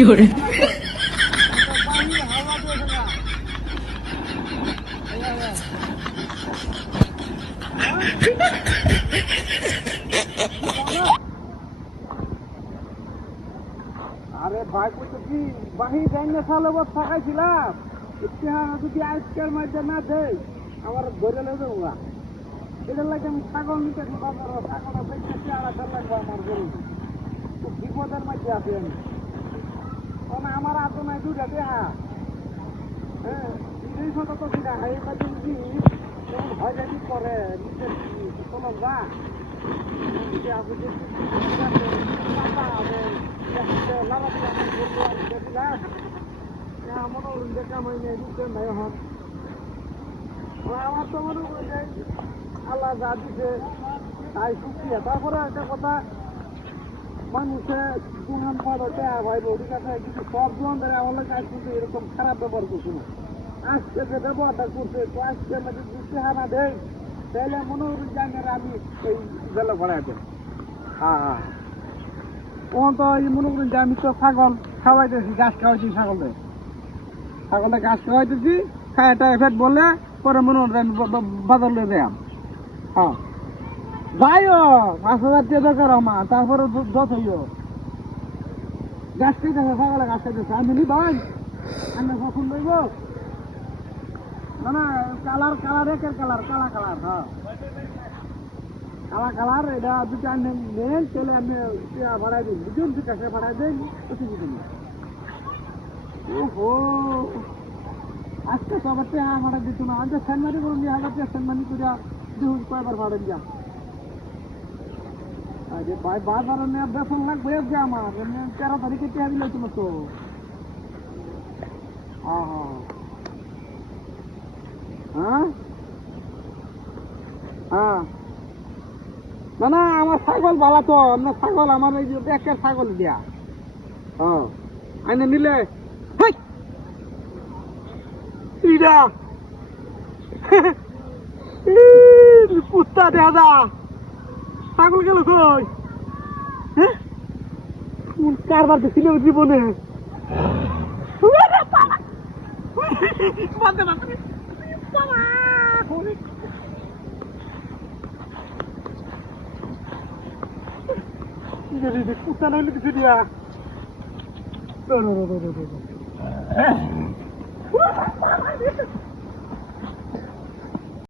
有人，আরে ভাই কইতো কি বাহি জাইনা সালে বস থাকাইছিলাম ইতিহাস যদি আজকের মধ্যে না দেই আমার ধরে লয়ে যাবো এটার লাগে আমি ছাগল নিতে বাজার ছাগল বেচতে চেহারা ফেল লাগবো আমার গরু খুব বিপদের মধ্যে আছি আমি আমার আতো নাই দুটা দেহা হ্যাঁ এই কথা তো কিনা এই কাজে যদি ভয় যদি করে নিজের কোনো যা আমার তো মনে করি আল্লাহ যা দিছে তাই সুখিয়া তারপরে একটা কথা মানুষে দোকান পাড়াতে ভাই বৌদির কাছে কিছু সব দোকানদারে আমার কাজ কিন্তু এরকম খারাপ ব্যবহার করছে না আজকে যে ব্যবহারটা করছে তো আজকে আমাদের দৃষ্টি হানা দেয় তাহলে মনে করি জানেন আমি এই বেলা ভাড়ায় দেয় হ্যাঁ তখন তো এই মনে করেন যে আমি তো ছাগল খাওয়াইতেছি ঘাস খাওয়াইছি ছাগলে ঘাস খাওয়াইতেছি খায় টাইফয়েড বলে পরে মনে করেন আমি বাজার লয়ে যাই হ্যাঁ যাইও 5,000 টাকা দরকার আমার তারপরে যত হইও ঘাস খাইতেছে ছাগলে ঘাস খাইতেছে আমি নি ভাই আমি কখন লইব না না কালার একের কালার কালা কালার হ্যাঁ কালা কালার এটা দুটা নেন চলে আমি ভাড়াই দিন বুঝুন ঠিক আছে ভাড়াই দেন অসুবিধা নেই ওহো আজকে সবার টাকা ভাড়া দিত না আজ সেনমানি করুন 1,000 সেনমানি করে দেখুন কয়বার ভাড়া দিয়া আরে ভাই বারবার বেতন লাগবে যে আমার 13 তারিখে টাকা দিলে তোমার তো হ্যাঁ হ্যাঁ না না আমার ছাগল ভালো তো আপনার ছাগল আমার এই যে একের ছাগল দিয়া হ্যাঁ আইনে নিলে পুস্তা দাদা ছাগল গেল কই হ্যাঁ কারবার ছিল জীবনে পুস্তা নইলে কিছু দিয়া